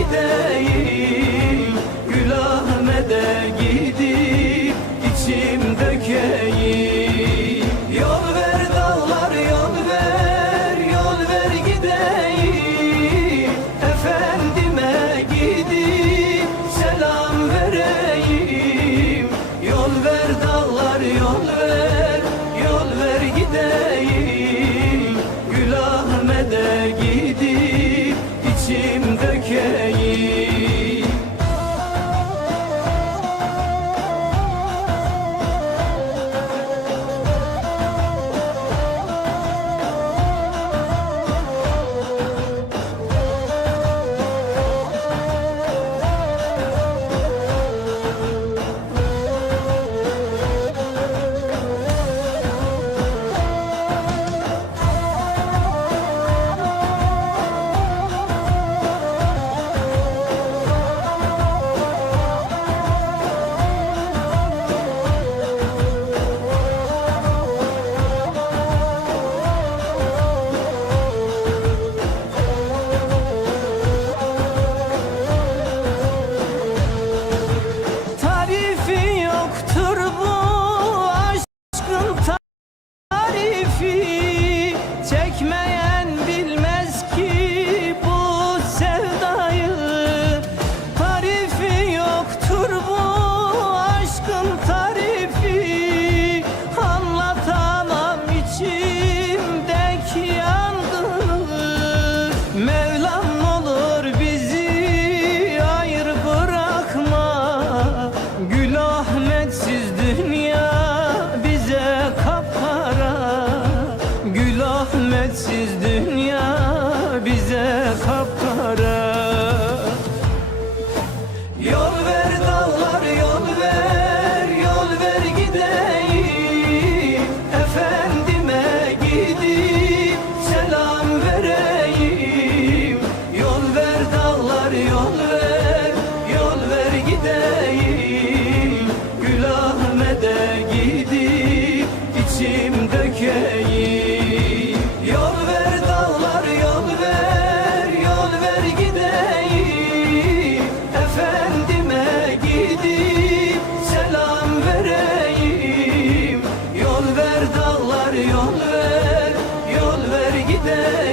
gideyim Gül Ahmet'e gidip içim dökeyim. Yol ver dağlar yol ver Yol ver gideyim. Efendime gidip selam vereyim. Yol ver dağlar yol ver Yol ver gideyim. Gül Ahmet'e gidip de gidip içim dökeyim. Yol ver dağlar yol ver yol ver gideyim. Efendime gidip selam vereyim. Yol ver dağlar yol ver yol ver gideyim.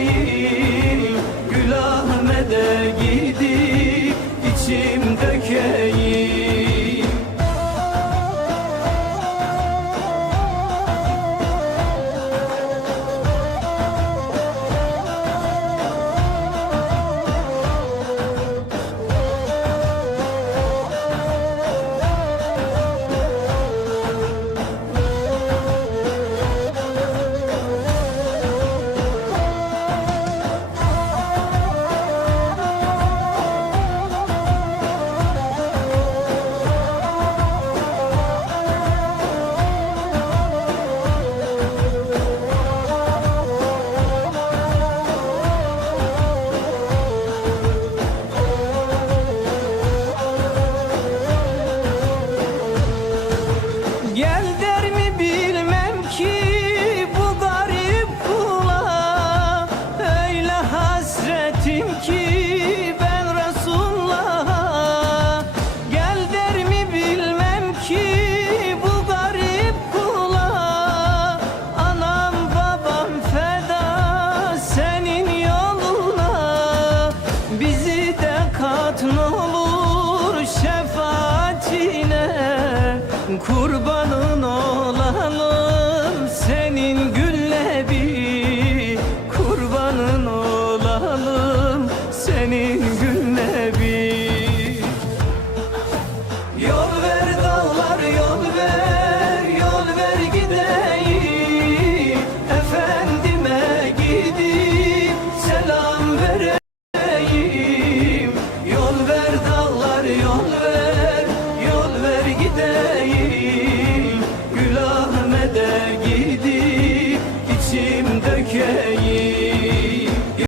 Kurbanın